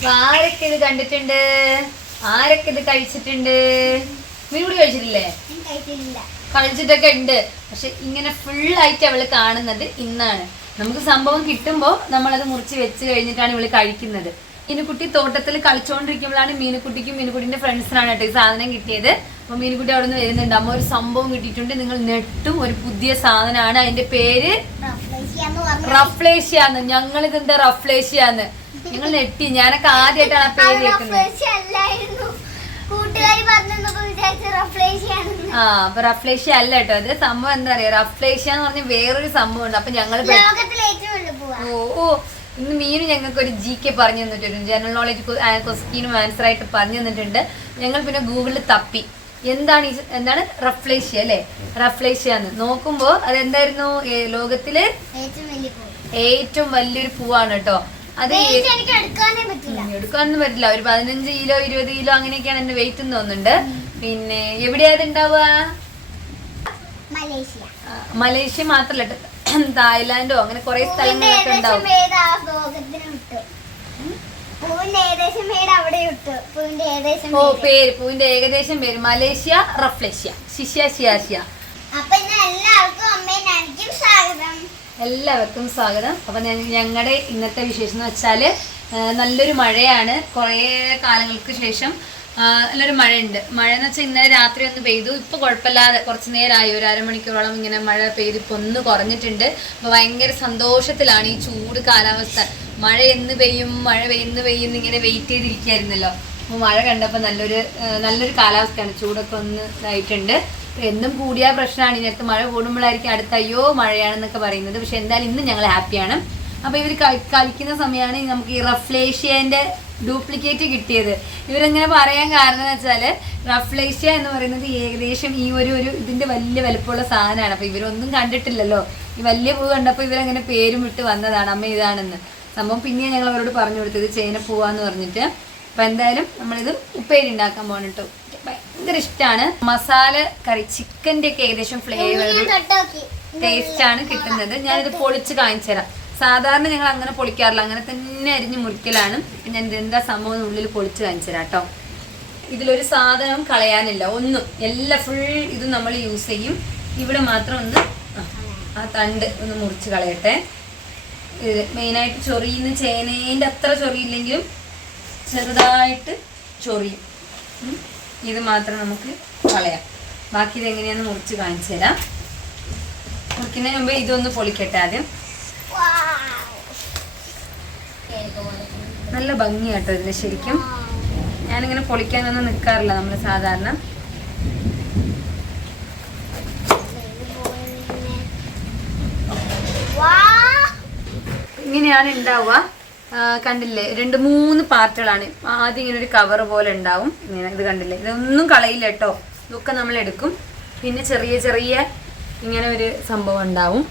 അപ്പൊ ആരൊക്കെ ഇത് കണ്ടിട്ടുണ്ട്? ആരൊക്കെ ഇത് കഴിച്ചിട്ടുണ്ട്? മീൻ കൂടി കഴിച്ചിട്ടില്ലേ? കഴിച്ചിട്ടൊക്കെ ഉണ്ട്. പക്ഷെ ഇങ്ങനെ ഫുൾ ആയിട്ട് അവൾ കാണുന്നത് ഇന്നാണ്. നമുക്ക് സംഭവം കിട്ടുമ്പോൾ നമ്മളത് മുറിച്ച് വെച്ച് കഴിഞ്ഞിട്ടാണ് ഇവൾ കഴിക്കുന്നത്. മീനുക്കുട്ടി തോട്ടത്തിൽ കളിച്ചുകൊണ്ടിരിക്കുമ്പോഴാണ് മീനുക്കുട്ടിക്കും മീനുക്കുട്ടിന്റെ ഫ്രണ്ട്സിനാണ് കേട്ടോ ഈ സാധനം കിട്ടിയത്. അപ്പൊ മീനുക്കുട്ടി അവിടെ നിന്ന് വരുന്നുണ്ട്. അമ്മ ഒരു സംഭവം കിട്ടിയിട്ടുണ്ട്. നിങ്ങൾ നെട്ടും ഒരു പുതിയ സാധനമാണ്. അതിന്റെ പേര് റഫ്ലേഷ്യാന്ന് ഞങ്ങൾ ഇതെന്താ റഫ്ലേഷ്യാന്ന് ഞങ്ങൾ നെട്ടി. ഞാനൊക്കെ ആദ്യമായിട്ടാണ് ആ പേര് കേൾക്കുന്നത്. ആ അപ്പൊ റഫ്ലേഷ്യ അല്ല കേട്ടോ. അതിന്റെ സംഭവം എന്താ പറയാ റഫ്ലേഷ്യ എന്ന് പറഞ്ഞ വേറൊരു സംഭവം ഉണ്ട് അപ്പൊ ഞങ്ങൾ ഓ ഓ. ഇന്ന് മീനു ഞങ്ങൾക്ക് ഒരു ജി കെ പറഞ്ഞു തന്നിട്ടുണ്ട്. ജനറൽ നോളജ് ക്വസ്റ്റ്യനും ആൻസർ ആയിട്ട് പറഞ്ഞു തന്നിട്ടുണ്ട്. ഞങ്ങൾ പിന്നെ ഗൂഗിളിൽ തപ്പി. എന്താണ് ഈ എന്താണ് റഫ്ലേഷ്യ അല്ലെ? റഫ്ലേഷ്യ എന്ന് നോക്കുമ്പോ അതെന്തായിരുന്നു? ലോകത്തിൽ ഏറ്റവും വലിയൊരു പൂവാണ് കേട്ടോ. അത് എടുക്കാനൊന്നും പറ്റില്ല. ഒരു പതിനഞ്ച് കിലോ ഇരുപത് കിലോ അങ്ങനെയൊക്കെയാണ് എന്റെ വെയിറ്റ് തോന്നുന്നുണ്ട്. പിന്നെ എവിടെയാ ഉണ്ടാവുക മലേഷ്യ മാത്രല്ല. തായ്ലാന്റോ അങ്ങനെ കുറെ സ്ഥലങ്ങളൊക്കെ ഏകദേശം ഉണ്ടാവും. ഓ പേര്. പൂവിന്റെ ഏകദേശം പേര്. Malaysia Rafflesia. ശിഷ്യ ഷിയാഷ്യ അപ്പൊ എല്ലാവർക്കും അമ്മയും സ്വാഗതം. എല്ലാവർക്കും സ്വാഗതം. അപ്പൊ ഞങ്ങളുടെ ഇന്നത്തെ വിശേഷം എന്ന് വെച്ചാൽ നല്ലൊരു മഴയാണ്. കുറേ കാലങ്ങൾക്ക് ശേഷം നല്ലൊരു മഴയുണ്ട്. മഴ എന്ന് വെച്ചാൽ ഇന്നലെ രാത്രി ഒന്ന് പെയ്തു. ഇപ്പൊ കുഴപ്പമില്ലാതെ കുറച്ച് നേരമായി. ഒരു അരമണിക്കൂറോളം ഇങ്ങനെ മഴ പെയ്ത് ഇപ്പൊ ഒന്ന് കുറഞ്ഞിട്ടുണ്ട്. അപ്പോൾ ഭയങ്കര സന്തോഷത്തിലാണ് ഈ ചൂട് കാലാവസ്ഥ. മഴ എന്ന് പെയ്യും മഴ പെയ്യുന്ന പെയ്യുന്ന ഇങ്ങനെ വെയിറ്റ് ചെയ്തിരിക്കുകയായിരുന്നല്ലോ അപ്പോൾ മഴ കണ്ടപ്പോൾ നല്ലൊരു നല്ലൊരു കാലാവസ്ഥയാണ്. ചൂടൊക്കെ ഒന്ന് ഇതായിട്ടുണ്ട്. എന്നും കൂടിയ പ്രശ്നമാണ് ഇതിനകത്ത് മഴ കൂടുമ്പോഴായിരിക്കും അടുത്ത അയ്യോ മഴയാണെന്നൊക്കെ പറയുന്നത്. പക്ഷെ എന്തായാലും ഇന്ന് ഞങ്ങൾ ഹാപ്പിയാണ്. അപ്പൊ ഇവർ കളിക്കുന്ന സമയമാണ് നമുക്ക് ഈ റഫ്ലേഷ്യന്റെ ഡ്യൂപ്ലിക്കേറ്റ് കിട്ടിയത്. ഇവരെങ്ങനെ പറയാൻ കാരണം എന്ന് വെച്ചാൽ റഫ്ലേഷ്യ എന്ന് പറയുന്നത് ഏകദേശം ഈ ഒരു ഒരു ഇതിന്റെ വലിയ വലുപ്പമുള്ള സാധനമാണ്. അപ്പൊ ഇവരൊന്നും കണ്ടിട്ടില്ലല്ലോ. ഈ വലിയ പൂ കണ്ടപ്പോൾ ഇവരങ്ങനെ പേരും വിട്ട് വന്നതാണ്. അമ്മ ഇതാണെന്ന്. സംഭവം പിന്നെ ഞങ്ങൾ അവരോട് പറഞ്ഞു കൊടുത്തത്. ചേന പൂവാന്ന് പറഞ്ഞിട്ട്. അപ്പൊ എന്തായാലും നമ്മളിത് ഉപ്പേരി ഉണ്ടാക്കാൻ പോകണം കേട്ടോ ഭയങ്കര ഇഷ്ടമാണ് മസാല കറി ചിക്കന്റെ ഒക്കെ ഏകദേശം ഫ്ലേവർ ടേസ്റ്റ് ആണ് കിട്ടുന്നത്. ഞാനിത് പൊളിച്ച് കാണിച്ചു തരാം. സാധാരണ ഞങ്ങൾ അങ്ങനെ പൊളിക്കാറില്ല. അങ്ങനെ തന്നെ അരിഞ്ഞ് മുറിക്കലാണ്. ഞാൻ ഇത് എന്താ സംഭവം ഉള്ളിൽ പൊളിച്ച് കാണിച്ചു തരാം കേട്ടോ. ഇതിലൊരു സാധനം കളയാനില്ല. ഒന്നും. എല്ലാം ഫുൾ ഇത് നമ്മൾ യൂസ് ചെയ്യും. ഇവിടെ മാത്രം ഒന്ന് ആ, തണ്ട് ഒന്ന് മുറിച്ച് കളയട്ടെ. ഇത് മെയിനായിട്ട് ചൊറിയുന്ന ചേനേന്റെ അത്ര ചൊറിയില്ലെങ്കിലും ചെറുതായിട്ട് ചൊറിയും. ഇത് മാത്രം നമുക്ക് കളയാം. ബാക്കി ഇത് എങ്ങനെയാന്ന് മുറിച്ച് കാണിച്ചു തരാം. മുറിക്കുന്നതിന് മുമ്പ് ഇതൊന്ന് പൊളിക്കട്ടെ ആദ്യം. നല്ല ഭംഗിയാട്ടോ ഇതിന് ശരിക്കും. ഞാനിങ്ങനെ പൊളിക്കാനൊന്നും നിൽക്കാറില്ല നമ്മൾ സാധാരണ. ഇങ്ങനെയാണ് ഉണ്ടാവുക കണ്ടില്ലേ? രണ്ട് മൂന്ന് പാർട്ടുകളാണ്. ആദ്യം ഇങ്ങനെ ഒരു കവർ പോലെ ഉണ്ടാവും. ഇങ്ങനെ ഇത് കണ്ടില്ലേ? ഇതൊന്നും കളയില്ല കേട്ടോ. ഇതൊക്കെ നമ്മൾ എടുക്കും. പിന്നെ ചെറിയ ചെറിയ ഇങ്ങനെ ഒരു സംഭവം ഉണ്ടാവും.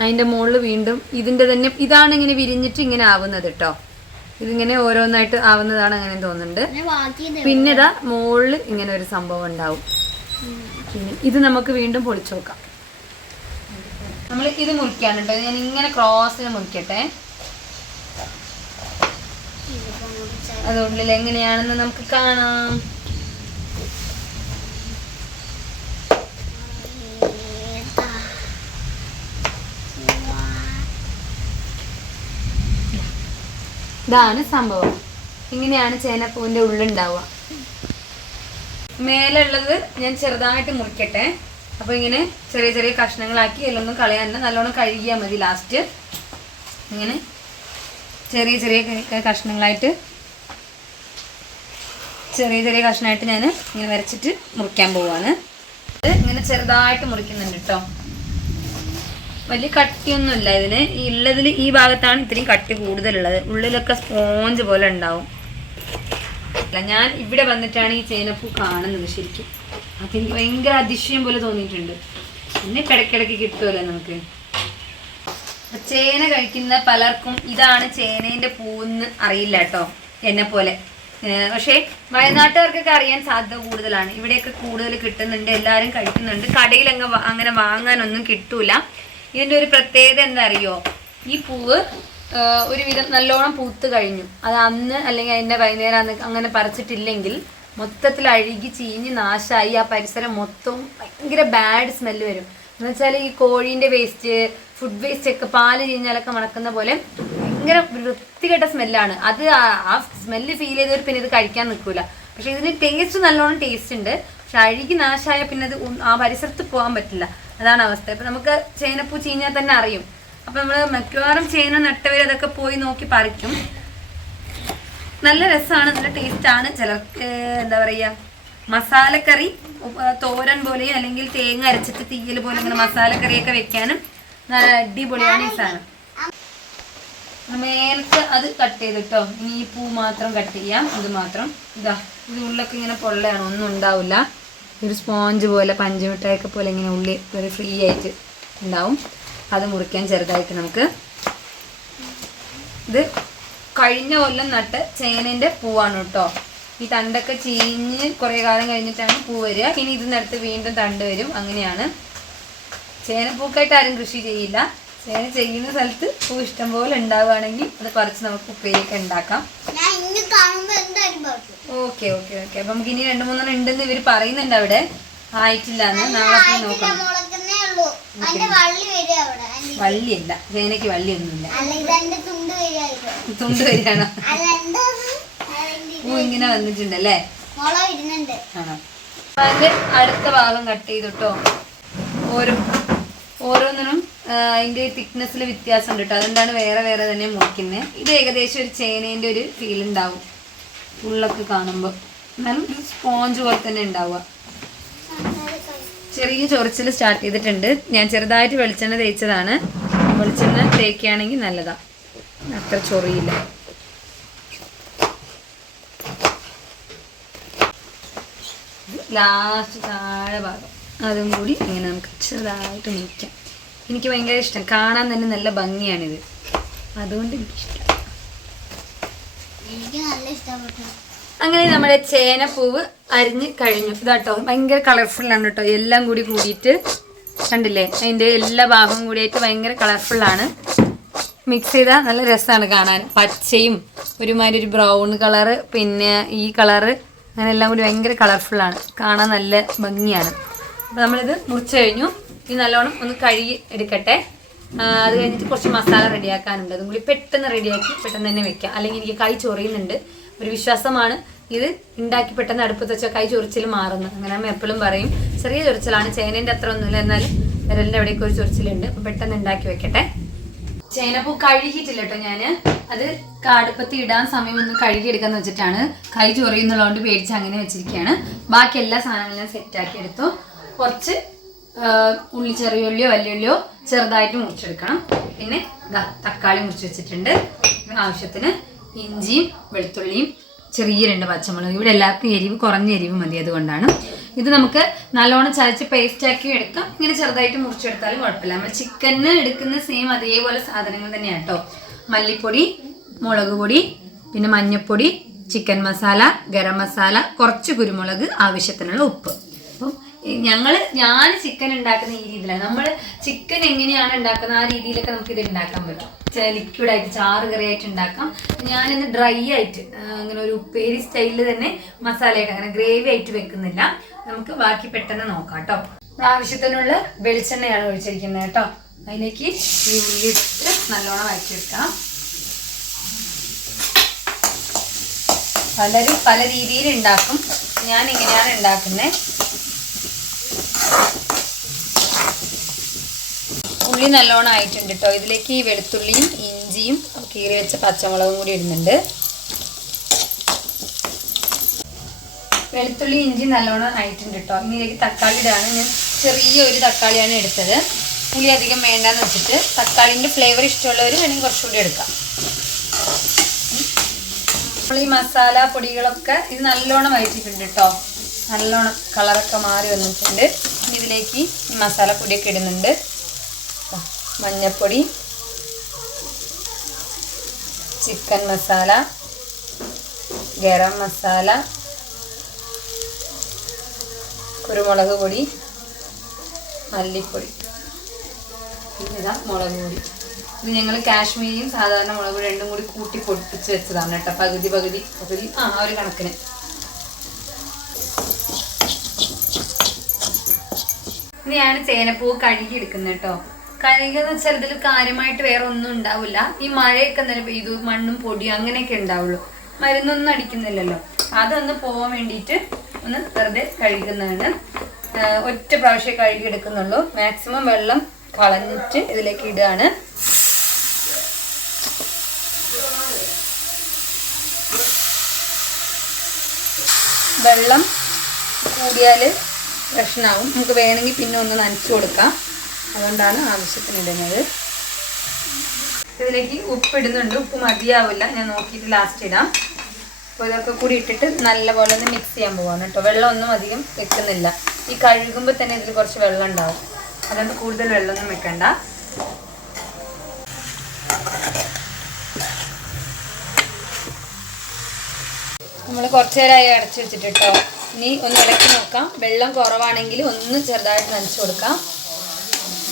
അതിന്റെ മുകളിൽ വീണ്ടും ഇതിന്റെ തന്നെ ഇതാണ് ഇങ്ങനെ വിരിഞ്ഞിട്ട് ഇങ്ങനെ ആവുന്നത് കേട്ടോ. ഇതിങ്ങനെ ഓരോന്നായിട്ട് ആവുന്നതാണ് അങ്ങനെ തോന്നുന്നുണ്ട്. പിന്നെ ഇതാ മുകളിൽ ഇങ്ങനെ ഒരു സംഭവം ഉണ്ടാവും. പിന്നെ ഇത് നമുക്ക് വീണ്ടും പൊളിച്ചു നോക്കാം. നമ്മൾ ഇത് മുറിക്കാണ് കേട്ടോ ഞാൻ ഇങ്ങനെ ക്രോസിന് മുറിക്കട്ടെ. അത് എങ്ങനെയാണെന്ന് നമുക്ക് കാണാം. ഇതാണ് സംഭവം. ഇങ്ങനെയാണ് ചേനപ്പൂവിന്റെ ഉള്ളുണ്ടാവുക. മേലുള്ളത് ഞാൻ ചെറുതായിട്ട് മുറിക്കട്ടെ. അപ്പൊ ഇങ്ങനെ ചെറിയ ചെറിയ കഷ്ണങ്ങളാക്കി എല്ലൊന്നും കളയാനുണ്ട് നല്ലോണം കഴുകിയാൽ മതി ലാസ്റ്റ്. ഇങ്ങനെ ചെറിയ ചെറിയ കഷ്ണങ്ങളായിട്ട് ചെറിയ ചെറിയ കഷ്ണമായിട്ട് ഞാൻ ഇങ്ങനെ വരച്ചിട്ട് മുറിക്കാൻ പോവാണ്. ഇത് ഇങ്ങനെ ചെറുതായിട്ട് മുറിക്കുന്നുണ്ട് കേട്ടോ വലിയ കട്ടിയൊന്നുമില്ല ഇതിന്. ഉള്ളതിൽ ഈ ഭാഗത്താണ് ഇത്രയും കട്ടി കൂടുതലുള്ളത്. ഉള്ളിലൊക്കെ സ്പോഞ്ച് പോലെ ഉണ്ടാവും. ഞാൻ ഇവിടെ വന്നിട്ടാണ് ഈ ചേനപ്പൂ കാണുന്നത് ശരിക്കും. അതെനിക്ക് ഭയങ്കര അതിശയം പോലെ തോന്നിയിട്ടുണ്ട്. പിന്നെ ഇടയ്ക്കിടയ്ക്ക് കിട്ടുമല്ലോ നമുക്ക്. ചേന കഴിക്കുന്ന പലർക്കും ഇതാണ് ചേനേന്റെ പൂവെന്ന് അറിയില്ല കേട്ടോ എന്നെ പോലെ പക്ഷേ വയനാട്ടുകാർക്കൊക്കെ അറിയാൻ സാധ്യത കൂടുതലാണ്. ഇവിടെയൊക്കെ കൂടുതൽ കിട്ടുന്നുണ്ട് എല്ലാവരും കഴിക്കുന്നുണ്ട്. കടയിൽ അങ്ങ് അങ്ങനെ വാങ്ങാനൊന്നും കിട്ടൂല. ഇതിന്റെ ഒരു പ്രത്യേകത എന്താ അറിയോ ഈ പൂവ് ഒരുവിധം നല്ലോണം പൂത്ത് കഴിഞ്ഞു. അത് അന്ന് അല്ലെങ്കിൽ അതിന്റെ വൈകുന്നേരം അന്ന് അങ്ങനെ പറിച്ചിട്ടില്ലെങ്കിൽ മൊത്തത്തിൽ അഴുകി ചീഞ്ഞ് നാശമായി ആ പരിസരം മൊത്തവും ഭയങ്കര ബാഡ് സ്മെല്ല് വരും. എന്ന് വെച്ചാൽ ഈ കോഴീന്റെ വേസ്റ്റ് ഫുഡ് വേസ്റ്റ് ഒക്കെ പാൽ ചീഞ്ഞാലൊക്കെ മണക്കുന്ന പോലെ ഭയങ്കര വൃത്തികെട്ട സ്മെല്ലാണ്. അത് ആ- സ്മെല്ല് ഫീൽ ചെയ്തവർ പിന്നെ ഇത് കഴിക്കാൻ നിൽക്കൂല പക്ഷെ ഇതിന് ടേസ്റ്റ് നല്ലോണം ടേസ്റ്റ് ഉണ്ട്. പക്ഷെ അഴുകി നാശമായ പിന്നെ അത് ആ പരിസരത്ത് പോകാൻ പറ്റില്ല. അതാണ് അവസ്ഥ. ഇപ്പം നമുക്ക് ചേനപ്പൂ ചീഞ്ഞാൽ തന്നെ അറിയും. അപ്പം നമ്മൾ മിക്കവാറും ചേന നട്ടവർ അതൊക്കെ പോയി നോക്കി പറിക്കും. നല്ല രസമാണ് നല്ല ആണ്. ചിലർക്ക് എന്താ പറയുക മസാലക്കറി തോരൻ പോലെയും അല്ലെങ്കിൽ തേങ്ങ അരച്ചിട്ട് തീയൽ പോലെ ഇങ്ങനെ മസാലക്കറിയൊക്കെ വെക്കാനും അടിപൊളിയാണ് ഈ സാധനം. മേലത്തെ അത് കട്ട് ചെയ്തിട്ടോ ഇനി ഈ പൂ മാത്രം കട്ട് ചെയ്യാം. ഇത് മാത്രം. ഇതാ ഇത് ഉള്ളൊക്കെ ഇങ്ങനെ പൊള്ളയാണ്. ഒന്നും ഉണ്ടാവില്ല ഒരു സ്പോഞ്ച് പോലെ പഞ്ചമിഠായൊക്കെ പോലെ ഇങ്ങനെ ഉള്ളി ഒരു ഫ്രീ ആയിട്ട് ഉണ്ടാവും. അത് മുറിക്കാൻ ചെറുതായിട്ട് നമുക്ക്. ഇത് കഴിഞ്ഞ കൊല്ലം നട്ട് ചേനന്റെ പൂവാണ് കേട്ടോ ഈ തണ്ടൊക്കെ ചീഞ്ഞ് കുറേ കാലം കഴിഞ്ഞിട്ടാണ് പൂ വരിക. ഇനി ഇതിനടുത്ത് വീണ്ടും തണ്ട് വരും. അങ്ങനെയാണ്. ചേനപ്പൂക്കായിട്ട് ആരും കൃഷി ചെയ്യില്ല. ചേന ചെയ്യുന്ന സ്ഥലത്ത് പൂ ഇഷ്ടം പോലെ ഉണ്ടാവുകയാണെങ്കിൽ അത് കുറച്ച് നമുക്ക് ഉപ്പേരിയൊക്കെ ഉണ്ടാക്കാം. Okay okay okay. അപ്പൊ നമുക്ക് ഇനി രണ്ടു മൂന്നെണ്ണം ഉണ്ടെന്ന് ഇവർ പറയുന്നുണ്ട് അവിടെ. ആയിട്ടില്ല എന്ന് നാളെ പോയി നോക്കാം. വള്ളിയല്ല ചേനയ്ക്ക് വള്ളിയൊന്നുമില്ല. തുണ്ട് വരിക തുണ്ട് വരികയാണോ? പൂ ഇങ്ങനെ വന്നിട്ടുണ്ടല്ലേ? ആണോ? അതിന്റെ അടുത്ത ഭാഗം കട്ട് ചെയ്തിട്ടോ ഓരോ ഓരോന്നിനും ആ, അതിന്റെ തിക്നെസ്സിൽ വ്യത്യാസം ഉണ്ട് കേട്ടോ അതുകൊണ്ടാണ് വേറെ വേറെ തന്നെ മുറിക്കുന്നത് ഇത് ഏകദേശം ഒരു ചേനേന്റെ ഒരു ഫീൽ ഉണ്ടാവും ഉള്ളൊക്കെ കാണുമ്പോൾ എന്നാലും സ്പോഞ്ച് പോലെ തന്നെ ഉണ്ടാവുക. ചെറിയ ചൊറിച്ചിൽ സ്റ്റാർട്ട് ചെയ്തിട്ടുണ്ട്. ഞാൻ ചെറുതായിട്ട് വെളിച്ചെണ്ണ തേച്ചതാണ്. വെളിച്ചെണ്ണ തേക്കുകയാണെങ്കിൽ നല്ലതാ. അത്ര ചൊറിയില്ല. ലാസ്റ്റ് താഴെ ഭാഗം. അതും കൂടി ഇങ്ങനെ നമുക്ക് ചെറുതായിട്ട് മുറിക്കാം. എനിക്ക് ഭയങ്കര ഇഷ്ടം. കാണാൻ തന്നെ നല്ല ഭംഗിയാണിത്. അതുകൊണ്ട് എനിക്കിഷ്ടം. അങ്ങനെ നമ്മുടെ ചേനപ്പൂവ് അരിഞ്ഞ് കഴിഞ്ഞു. ഇതാട്ടോ ഭയങ്കര ആണ് കേട്ടോ എല്ലാം കൂടി കൂടിയിട്ട് കണ്ടില്ലേ? അതിന്റെ എല്ലാ ഭാഗവും കൂടിയായിട്ട് ഭയങ്കര ആണ്. മിക്സ് ചെയ്താൽ നല്ല രസമാണ് കാണാൻ. പച്ചയും ഒരുമാതിരി ഒരു ബ്രൗൺ കളറ് പിന്നെ ഈ കളറ് അങ്ങനെ എല്ലാം കൂടി ഭയങ്കര കളർഫുള്ളാണ് കാണാൻ നല്ല ഭംഗിയാണ്. അപ്പോൾ നമ്മളിത് മുറിച്ചു കഴിഞ്ഞു. ഇത് നല്ലോണം ഒന്ന് കഴുകി എടുക്കട്ടെ. അത് കഴിഞ്ഞിട്ട് കുറച്ച് മസാല റെഡിയാക്കാനുണ്ട്. അതും കൂടി പെട്ടെന്ന് റെഡിയാക്കി പെട്ടെന്ന് തന്നെ വെക്കാം. അല്ലെങ്കിൽ എനിക്ക് കൈ ചൊറിയുന്നുണ്ട്. ഒരു വിശ്വാസമാണ് ഇത് ഉണ്ടാക്കി പെട്ടെന്ന് അടുപ്പത്ത് വെച്ചാൽ കൈ ചൊറിച്ചിൽ മാറുന്നു. അങ്ങനെ അമ്മ എപ്പോഴും പറയും ചെറിയ ചൊറിച്ചിലാണ്. ചേനേന്റെ അത്ര ഒന്നുമില്ല. എന്നാൽ വിരലിന്റെ അവിടേക്ക് ഒരു ചൊറിച്ചിലുണ്ട്. അപ്പം പെട്ടെന്ന് ഉണ്ടാക്കി വെക്കട്ടെ. ചേനപ്പൂ കഴുകിയിട്ടില്ല കേട്ടോ ഞാൻ. അത് അടുപ്പത്ത് ഇടാൻ സമയം ഒന്ന് കഴുകിയെടുക്കാന്ന് വെച്ചിട്ടാണ്. കൈ ചൊറിയുന്നുള്ളതുകൊണ്ട് പേടിച്ച് അങ്ങനെ വെച്ചിരിക്കുകയാണ് ബാക്കി എല്ലാ സാധനങ്ങളും ഞാൻ സെറ്റാക്കി എടുത്തു. കുറച്ച് ഉള്ളി ചെറിയ ഉള്ളിയോ വലിയ ഉള്ളിയോ ചെറുതായിട്ട് മുറിച്ചെടുക്കണം. പിന്നെ തക്കാളി മുറിച്ച് വെച്ചിട്ടുണ്ട്. ആവശ്യത്തിന് ഇഞ്ചിയും വെളുത്തുള്ളിയും ചെറിയ രണ്ട് പച്ചമുളക്. ഇവിടെ എല്ലാവർക്കും എരിവ് കുറഞ്ഞ എരിവ് മതി അതുകൊണ്ടാണ്. ഇത് നമുക്ക് നല്ലോണം ചതച്ച് പേസ്റ്റ് ആക്കി എടുക്കാം. ഇങ്ങനെ ചെറുതായിട്ട് മുറിച്ചെടുത്താലും കുഴപ്പമില്ല. നമ്മൾ ചിക്കന് എടുക്കുന്ന സെയിം അതേപോലെ സാധനങ്ങൾ തന്നെയാണ് കേട്ടോ മല്ലിപ്പൊടി മുളക് പൊടി പിന്നെ മഞ്ഞൾപ്പൊടി ചിക്കൻ മസാല ഗരം മസാല കുറച്ച് കുരുമുളക് ആവശ്യത്തിനുള്ള ഉപ്പ്. ഞങ്ങൾ ഞാൻ ചിക്കൻ ഉണ്ടാക്കുന്ന ഈ രീതിയിലാണ്. നമ്മൾ ചിക്കൻ എങ്ങനെയാണ് ഉണ്ടാക്കുന്ന ആ രീതിയിലൊക്കെ നമുക്ക് ഇത് ഉണ്ടാക്കാൻ പറ്റും. ലിക്വിഡായിട്ട് ചാറ് കറിയായിട്ട് ഉണ്ടാക്കാം ഞാനിന്ന് ഡ്രൈ ആയിട്ട് അങ്ങനെ ഒരു ഉപ്പേരി സ്റ്റൈലിൽ തന്നെ മസാലയൊക്കെ അങ്ങനെ ഗ്രേവി ആയിട്ട് വെക്കുന്നില്ല. നമുക്ക് ബാക്കി പെട്ടെന്ന് നോക്കാം കേട്ടോ ആവശ്യത്തിനുള്ള വെളിച്ചെണ്ണയാണ് ഒഴിച്ചിരിക്കുന്നത് കേട്ടോ അതിലേക്ക് ഈ ഉള്ളി ഇട്ട് നല്ലോണം വഴറ്റിയെടുക്കാം പലരും പല രീതിയിൽ ഉണ്ടാക്കും ഞാൻ ഇങ്ങനെയാണ് ഉണ്ടാക്കുന്നത് ഉള്ളി നല്ലോണം ആയിട്ടുണ്ട് കേട്ടോ ഇതിലേക്ക് ഈ വെളുത്തുള്ളിയും ഇഞ്ചിയും കീറി വെച്ച പച്ചമുളകും കൂടി ഇടുന്നുണ്ട്. വെളുത്തുള്ളി ഇഞ്ചി നല്ലോണം ആയിട്ടുണ്ട് കേട്ടോ ഇനി ഇതിലേക്ക് തക്കാളി ഇടാണ്. ഞാൻ ചെറിയ ഒരു തക്കാളിയാണ് എടുത്തത്. പുളി അധികം വേണ്ടാന്ന് വെച്ചിട്ട് തക്കാളിന്റെ ഫ്ലേവർ ഇഷ്ടമുള്ളവർ വേണമെങ്കിൽ കുറച്ചുകൂടി എടുക്കാം. നമ്മൾ ഈ മസാല പൊടികളൊക്കെ ഇത് നല്ലോണം വയറ്റിയിട്ടുണ്ട് കേട്ടോ നല്ലോണം കളറൊക്കെ മാറി വന്നിട്ടുണ്ട്. ഇതിലേക്ക് മസാലപ്പൊടിയൊക്കെ മസാല പൊടിയൊക്കെ ഇടുന്നുണ്ട്. മഞ്ഞൾപ്പൊടി ചിക്കൻ മസാല ഗരം മസാല കുരുമുളക് പൊടി മല്ലിപ്പൊടി. പിന്നെ മുളക് പൊടി. ഇത് ഞങ്ങൾ കാശ്മീരിയും സാധാരണ മുളക് പൊടി രണ്ടും കൂടി കൂട്ടി പൊട്ടിച്ച് വെച്ചതാണ് കേട്ടോ പകുതി പകുതി പകുതി. ആ ഒരു കണക്കിന്. ഇനിയാണ് ചേനപ്പൂ കഴുകി എടുക്കുന്നത് കേട്ടോ. കഴുകി എന്ന് വെച്ചാൽ ഇതിൽ കാര്യമായിട്ട് വേറെ ഒന്നും ഉണ്ടാവില്ല. ഈ മഴയൊക്കെ നല്ല പെയ്തു മണ്ണും പൊടിയും അങ്ങനെയൊക്കെ ഉണ്ടാവുള്ളൂ. മരുന്നൊന്നും അടിക്കുന്നില്ലല്ലോ. അതൊന്ന് പോകാൻ വേണ്ടിയിട്ട് ഒന്ന് വെറുതെ കഴുകുന്നതാണ്. ഒറ്റ പ്രാവശ്യം കഴുകി എടുക്കുന്നുള്ളൂ മാക്സിമം വെള്ളം കളഞ്ഞിട്ട് ഇതിലേക്ക് ഇടുകയാണ്. വെള്ളം കൂടിയാൽ പ്രശ്നമാവും നമുക്ക് വേണമെങ്കിൽ പിന്നെ ഒന്ന് നനച്ചു കൊടുക്കാം. അതുകൊണ്ടാണ് ആവശ്യത്തിന് ഇടുന്നത് ഇതിലേക്ക് ഉപ്പ് ഇടുന്നുണ്ട് ഉപ്പ് മതിയാവില്ല. ഞാൻ നോക്കിയിട്ട് ലാസ്റ്റ് ഇടാം. അപ്പോൾ ഇതൊക്കെ കൂടി ഇട്ടിട്ട് നല്ലപോലെ ഒന്ന് മിക്സ് ചെയ്യാൻ പോവാണ് കേട്ടോ. വെള്ളം ഒന്നും അധികം വെക്കുന്നില്ല. ഈ കഴുകുമ്പോൾ തന്നെ ഇതിൽ കുറച്ച് വെള്ളം ഉണ്ടാവും. അതുകൊണ്ട് കൂടുതൽ വെള്ളമൊന്നും വെക്കണ്ട. നമ്മൾ കുറച്ച് നേരമായി അടച്ചു വെച്ചിട്ട് കേട്ടോ. ഇനി ഒന്ന് ഇളക്കി നോക്കാം. വെള്ളം കുറവാണെങ്കിൽ ഒന്ന് ചെറുതായിട്ട് നനച്ചു കൊടുക്കാം.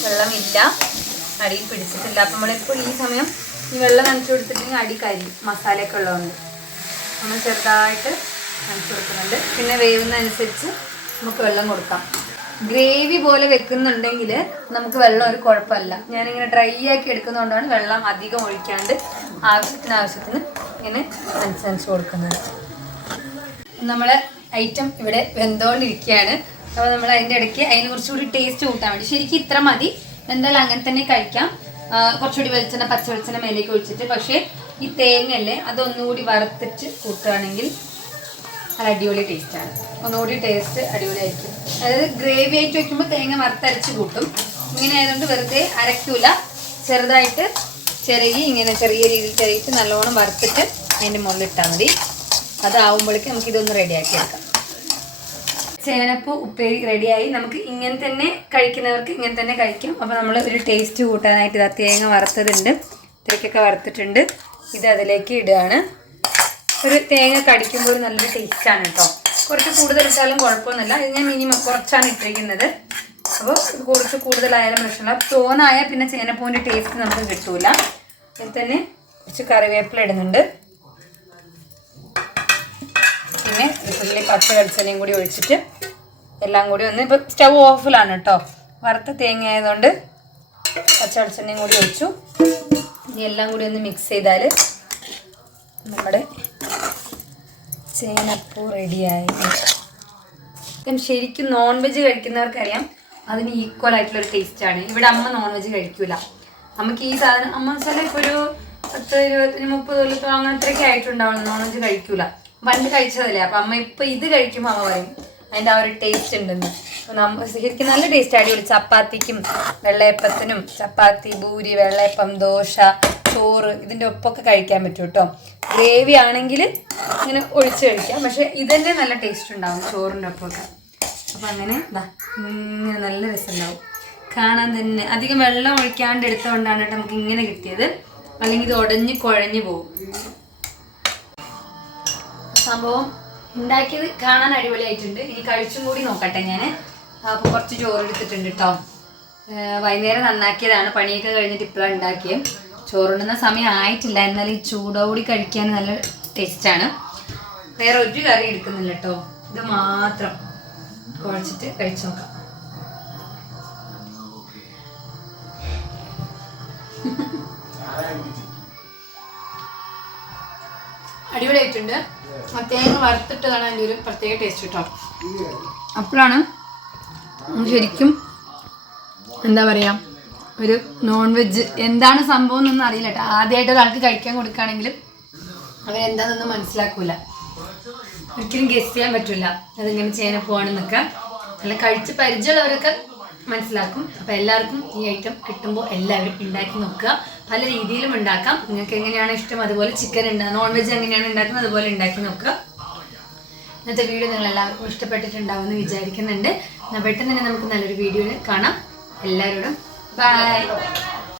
വെള്ളമില്ല. അടിയിൽ പിടിച്ചിട്ടില്ല. അപ്പം നമ്മളിപ്പോൾ ഈ സമയം ഈ വെള്ളം നനച്ചു കൊടുത്തിട്ടുണ്ടെങ്കിൽ അടി കരി മസാലയൊക്കെ ഉള്ളതുകൊണ്ട്. നമ്മൾ ചെറുതായിട്ട് നനച്ചു കൊടുക്കുന്നുണ്ട്. പിന്നെ വേവുന്നതനുസരിച്ച് നമുക്ക് വെള്ളം കൊടുക്കാം. ഗ്രേവി പോലെ വെക്കുന്നുണ്ടെങ്കിൽ നമുക്ക് വെള്ളം ഒരു കുഴപ്പമില്ല. ഞാനിങ്ങനെ ഡ്രൈ ആക്കി എടുക്കുന്നതുകൊണ്ടാണ് വെള്ളം അധികം ഒഴിക്കാണ്ട് ആവശ്യത്തിന് ആവശ്യത്തിന് ഇങ്ങനെ നനച്ച് നനച്ച് കൊടുക്കുന്നത്. നമ്മളെ ഐറ്റം ഇവിടെ വെന്തോണ്ടിരിക്കുകയാണ് അപ്പോൾ നമ്മൾ അതിന്റെ ഇടയ്ക്ക് അതിന് കുറച്ചുകൂടി ടേസ്റ്റ് കൂട്ടാൻ വേണ്ടി. ശരിക്കും ഇത്ര മതി. എന്തായാലും അങ്ങനെ തന്നെ കഴിക്കാം. കുറച്ചുകൂടി വെളിച്ചെണ്ണ പച്ച വെളിച്ചെണ്ണ മേലേക്ക് ഒഴിച്ചിട്ട്. പക്ഷേ ഈ തേങ്ങയല്ലേ അതൊന്നുകൂടി വറുത്തിട്ട് കൂട്ടുകയാണെങ്കിൽ അത് അടിപൊളി ടേസ്റ്റാണ് ഒന്നുകൂടി ടേസ്റ്റ് അടിപൊളിയായിരിക്കും. അതായത് ഗ്രേവി ആയിട്ട് വെക്കുമ്പോൾ തേങ്ങ വറുത്തരച്ച് കൂട്ടും. ഇങ്ങനെ ആയതുകൊണ്ട് വെറുതെ അരയ്ക്കൂല. ചെറുതായിട്ട് ചിരകി ഇങ്ങനെ ചെറിയ രീതിയിൽ ചെറിയിട്ട് നല്ലോണം വറുത്തിട്ട് അതിന്റെ മുകളിൽ ഇട്ടാൽ മതി. അതാവുമ്പോഴേക്കും നമുക്കിതൊന്ന് റെഡിയാക്കി എടുക്കാം. ചേനപ്പ് ഉപ്പേരി റെഡിയായി. നമുക്ക് ഇങ്ങനെ തന്നെ കഴിക്കുന്നവർക്ക് ഇങ്ങനെ തന്നെ കഴിക്കാം. അപ്പോൾ നമ്മൾ ഒരു ടേസ്റ്റ് കൂട്ടാനായിട്ട് ഇതാ തേങ്ങ വറുത്തതുണ്ട്. തേക്കൊക്കെ വറുത്തിട്ടുണ്ട്. ഇത് അതിലേക്ക് ഇടുകയാണ്. ഒരു തേങ്ങ കടിക്കുമ്പോൾ ഒരു നല്ലൊരു ടേസ്റ്റാണ് കേട്ടോ കുറച്ച് കൂടുതൽ ഇട്ടാലും കുഴപ്പമൊന്നുമില്ല. ഇത് ഞാൻ മിനിമം കുറച്ചാണ് ഇട്ടിരിക്കുന്നത്. അപ്പോൾ കുറച്ച് കൂടുതലായാലും പ്രശ്നമില്ല. തോനായാൽ പിന്നെ ചേനപ്പൂവിന്റെ ടേസ്റ്റ് നമുക്ക് കിട്ടൂല. ഇതിൽ തന്നെ കുറച്ച് കറിവേപ്പില ഇടുന്നുണ്ട്. പിന്നെ ഇതിൽ പച്ച വെളിച്ചെണ്ണയും കൂടി ഒഴിച്ചിട്ട് എല്ലാം കൂടി ഒന്ന് ഇപ്പം സ്റ്റൗ ഓഫിലാണ് കേട്ടോ. വറുത്ത തേങ്ങ ആയതുകൊണ്ട് പച്ച വെളിച്ചെണ്ണയും കൂടി ഒഴിച്ചു. ഇനി എല്ലാം കൂടി ഒന്ന് മിക്സ് ചെയ്താൽ നമ്മുടെ ചേനപ്പൂ റെഡിയായി ശരിക്കും നോൺ വെജ് കഴിക്കുന്നവർക്കറിയാം അതിന് ഈക്വൽ ആയിട്ടുള്ള ഒരു ടേസ്റ്റാണ് ഇവിടെ അമ്മ നോൺ വെജ് കഴിക്കൂല. നമുക്ക് ഈ സാധനം അമ്മ വെച്ചാൽ ഇപ്പോൾ ഒരു പത്ത് ഇരുപത്തിന് മുപ്പത് കൊല്ലത്തോളം അങ്ങനത്തെയൊക്കെ ആയിട്ടുണ്ടാവുള്ളൂ. നോൺ വെജ് കഴിക്കൂല. പണ്ട് കഴിച്ചതല്ലേ? അപ്പം അമ്മ ഇപ്പം ഇത് കഴിക്കുമ്പോൾ അമ്മ പറയും അതിന്റെ ആ ഒരു ടേസ്റ്റ് ഉണ്ടെന്ന്. ശരിക്കും നല്ല ടേസ്റ്റ് അടിപൊളി ചപ്പാത്തിക്കും വെള്ളയപ്പത്തിനും ചപ്പാത്തി ഭൂരി വെള്ളയപ്പം ദോശ ചോറ് ഇതിന്റെ ഒപ്പൊക്കെ കഴിക്കാൻ പറ്റും കേട്ടോ ഗ്രേവി ആണെങ്കിൽ ഇങ്ങനെ ഒഴിച്ച് കഴിക്കാം. പക്ഷെ ഇതന്നെ നല്ല ടേസ്റ്റ് ഉണ്ടാവും ചോറിന്റെ ഒപ്പമൊക്കെ അപ്പം അങ്ങനെ ഇങ്ങനെ നല്ല രസമുണ്ടാവും. കാണാൻ തന്നെ അധികം വെള്ളം ഒഴിക്കാണ്ട് എടുത്തുകൊണ്ടാണ് നമുക്ക് ഇങ്ങനെ കിട്ടിയത്. അല്ലെങ്കിൽ ഇത് ഉടഞ്ഞ് കുഴഞ്ഞു പോകും. സംഭവം ഉണ്ടാക്കിയത് കാണാൻ അടിപൊളിയായിട്ടുണ്ട്. ഇനി കഴിച്ചും കൂടി നോക്കട്ടെ ഞാൻ അപ്പോൾ കുറച്ച് ചോറ് എടുത്തിട്ടുണ്ട് കേട്ടോ വൈകുന്നേരം നന്നാക്കിയതാണ്. പണിയൊക്കെ കഴിഞ്ഞിട്ട് ഇപ്പോഴാണ് ഉണ്ടാക്കിയത് ചോറുണ്ടുന്ന സമയം ആയിട്ടില്ല. എന്നാൽ ഈ ചൂടോടി കഴിക്കാൻ നല്ല ടേസ്റ്റാണ് വേറെ ഒരു കറി എടുക്കുന്നില്ല കേട്ടോ ഇത് മാത്രം കുഴച്ചിട്ട് കഴിച്ചു നോക്കാം. അടിപൊളിയായിട്ടുണ്ട്. തേങ്ങ വറുത്തിട്ടതാണ് അതിന്റെ ഒരു പ്രത്യേക ടേസ്റ്റ് കിട്ടും അപ്പോഴാണ് ശരിക്കും എന്താ പറയുക ഒരു നോൺ വെജ് എന്താണ് സംഭവം എന്നൊന്നും അറിയില്ല കേട്ടോ. ആദ്യമായിട്ട് ഒരാൾക്ക് കഴിക്കാൻ കൊടുക്കുകയാണെങ്കിൽ അവരെന്താണെന്നൊന്നും മനസ്സിലാക്കൂല. ഒരിക്കലും ഗസ് ചെയ്യാൻ പറ്റില്ല അതിങ്ങനെ ചെയ്യാൻ പോവാണെന്നൊക്കെ. അല്ല കഴിച്ച് പരിചയമുള്ളവരൊക്കെ മനസ്സിലാക്കും. അപ്പോൾ എല്ലാവർക്കും ഈ ഐറ്റം കിട്ടുമ്പോൾ എല്ലാവരും ഉണ്ടാക്കി നോക്കുക. പല രീതിയിലും ഉണ്ടാക്കാം. നിങ്ങൾക്ക് എങ്ങനെയാണ് ഇഷ്ടം? അതുപോലെ ചിക്കൻ ഉണ്ടാ. നോൺ വെജ് എങ്ങനെയാണ് ഉണ്ടാക്കുന്നത്? അതുപോലെ ഉണ്ടാക്കി നോക്കുക ഇന്നത്തെ വീഡിയോ നിങ്ങൾ എല്ലാവർക്കും ഇഷ്ടപ്പെട്ടിട്ടുണ്ടാവുമെന്ന് വിചാരിക്കുന്നുണ്ട്. പെട്ടെന്ന് തന്നെ നമുക്ക് നല്ലൊരു വീഡിയോയിൽ കാണാം. എല്ലാവരോടും ബൈ